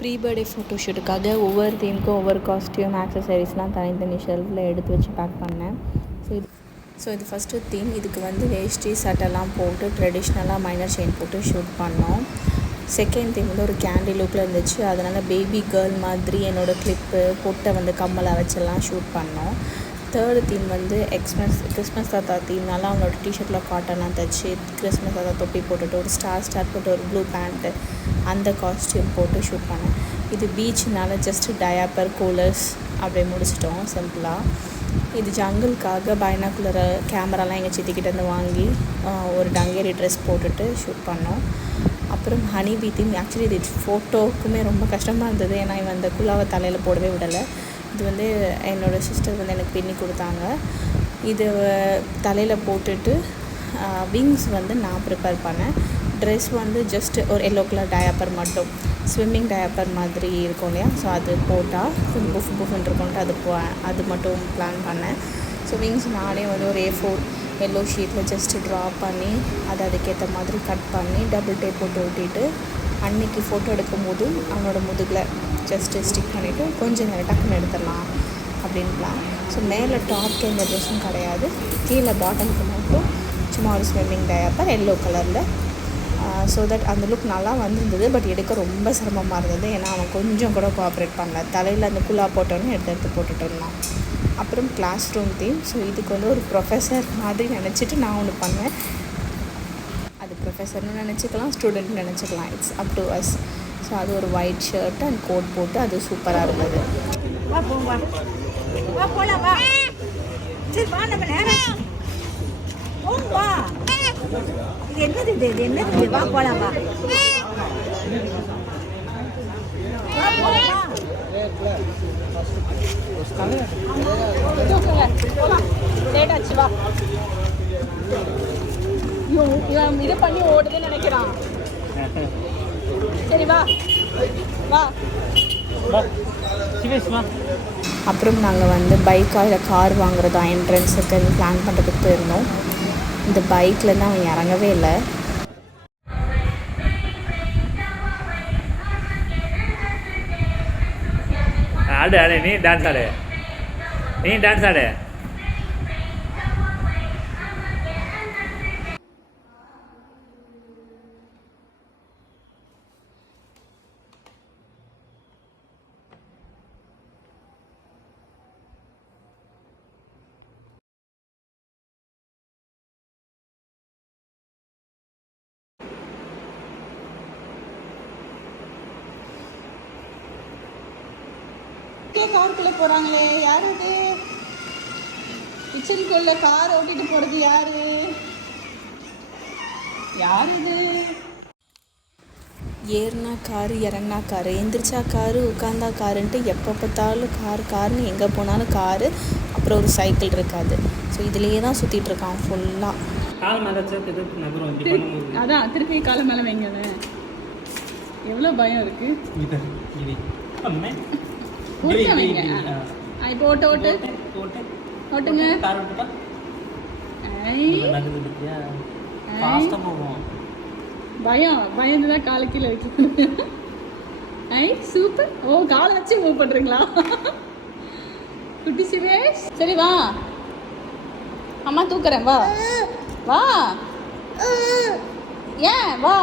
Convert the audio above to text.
Pre birthday ஃபோட்டோஷூட்டுக்காக ஒவ்வொரு தீமுக்கும் ஒவ்வொரு costume ஆக்சசரிஸ்லாம் தனித்தனி ஷெல்ஃபில் எடுத்து வச்சு பேக் பண்ணேன். இது ஃபஸ்ட்டு தீம். இதுக்கு வந்து வேஷ்டி சட்டெல்லாம் போட்டு ட்ரெடிஷ்னலாக மைனர் செயின் போட்டு ஷூட் பண்ணோம். செகண்ட் தீம் வந்து ஒரு கேண்டி லுக்கில் இருந்துச்சு. அதனால் பேபி கேர்ள் மாதிரி என்னோடய கிளிப்பு பொட்டை வந்து கம்மலை வச்செல்லாம் ஷூட் பண்ணோம். தேர்டு தீம் வந்து கிறிஸ்மஸ் தாத்தா தீம்னால அவங்களோட டிஷர்ட்டில் காட்டன்லாம் தைச்சி கிறிஸ்மஸ் தாத்தா தொப்பி போட்டுட்டு ஒரு ஸ்டார் போட்டு ஒரு ப்ளூ பேண்ட்டு அந்த காஸ்ட்யூம் போட்டு ஷூட் பண்ணேன். இது பீச்னால ஜஸ்ட்டு டயாப்பர் கூலர்ஸ் அப்படியே முடிச்சிட்டோம் சிம்பிளாக. இது ஜங்கிள்காக பைனாக்குலர் கேமராலாம் எங்கள் சித்திக்கிட்டேருந்து வாங்கி ஒரு டங்கேரி ட்ரெஸ் போட்டுட்டு ஷூட் பண்ணோம். அப்புறம் ஹனி பீ தீம். ஆக்சுவலி இது ஃபோட்டோவுக்குமே ரொம்ப கஷ்டமாக இருந்தது. ஏன்னா இவன் அந்த குழாவை தலையில் போடவே விடலை. இது வந்து என்னோடய சிஸ்டர் வந்து எனக்கு பின்னி கொடுத்தாங்க. இது தலையில் போட்டுட்டு விங்ஸ் வந்து நான் ப்ரிப்பேர் பண்ணேன். ட்ரெஸ் வந்து ஜஸ்ட்டு ஒரு எல்லோ கலர் டயாப்பர் மட்டும், ஸ்விம்மிங் டயாப்பர் மாதிரி இருக்கும் இல்லையா, ஸோ அது போட்டால் கொஞ்சம் புஃப்னு இருக்கும்ட்டு அது மட்டும் பிளான் பண்ணேன். ஸோ விங்ஸ் நானே வந்து ஒரு A4 எல்லோ ஷீட்டில் ஜஸ்ட்டு ட்ரா பண்ணி அதை அதுக்கேற்ற மாதிரி கட் பண்ணி டபுள் டேப் போட்டு ஒட்டிட்டு அன்றைக்கி ஃபோட்டோ எடுக்கும் போதும் அவனோட முதுகில் ஜஸ்ட்டு ஸ்டிக் பண்ணிவிட்டு கொஞ்சம் நேரம் டக்குன்னு எடுத்துடலாம் அப்படின்னு பிளான். ஸோ மேலே டாப்க்கு எந்த ட்ரெஸ்ஸும் கிடையாது, கீழே பாட்டமுக்கு மட்டும் சும்மா ஒரு ஸ்விம்மிங் டயாப்பர் எல்லோ கலரில். ஸோ தட் அந்த லுக் நல்லா வந்திருந்தது. பட் எடுக்க ரொம்ப சிரமமாக இருந்தது. ஏன்னா அவன் கொஞ்சம் கூட கோஆப்ரேட் பண்ணல. தலையில் அந்த குழா போட்டோன்னு எடுத்து போட்டுட்டு இருந்தான். அப்புறம் கிளாஸ் ரூம் தீம். ஸோ இதுக்கு வந்து ஒரு ப்ரொஃபஸர் மாதிரி நினச்சிட்டு நான் ஒன்று பண்ணேன். அது ப்ரொஃபஸர்னு நினச்சிக்கலாம், ஸ்டூடெண்ட்னு நினச்சிக்கலாம், it's up to us. So அது ஒரு ஒயிட் ஷர்ட் அண்ட் கோட் போட்டு அது சூப்பராக இருந்தது. என்னது வா போலாம் வா. லேட்டாச்சு வா. இவன் இது பண்ணி ஓடுதுன்னு நினைக்கிறான். சரி வா வா. அப்புறம் நாங்கள் வந்து பைக்காக இல்லை கார் வாங்குறதா என்ட்ரன்ஸுக்கு பிளான் பண்ணுறதுக்கு போயிருந்தோம். இந்த பைக்லேருந்து அவன் இறங்கவே இல்லை. ஆடு நீ டான்ஸ் ஆடு. காருக்குள்ளே போகிறாங்களே, யார் இது? கிச்சனுக்குள்ளே கார் ஓட்டிட்டு போகிறது யாரு இது? ஏறினா காரு, இறங்கினா காரு, எந்திரிச்சா காரு, உட்காந்தா காருன்ட்டு எப்போ பார்த்தாலும் காருன்னு எங்கே போனாலும் காரு. அப்புறம் ஒரு சைக்கிள் இருக்காது. ஸோ இதுலேயே தான் சுற்றிட்டு இருக்கான் ஃபுல்லாக. அதான் திருப்பி காலை மேலே வைங்கன்னு எவ்வளோ பயம் இருக்குது. ஓட்டுங்க. பயந்துதான் காலை கீழே வைக்க. சூப்பர். ஓ, காலை வச்சு மூவ் பண்றீங்களா குட்டி சிவேஷ்? சரி வா, அம்மா தூக்குறேன். வா வா. ஏன் வா.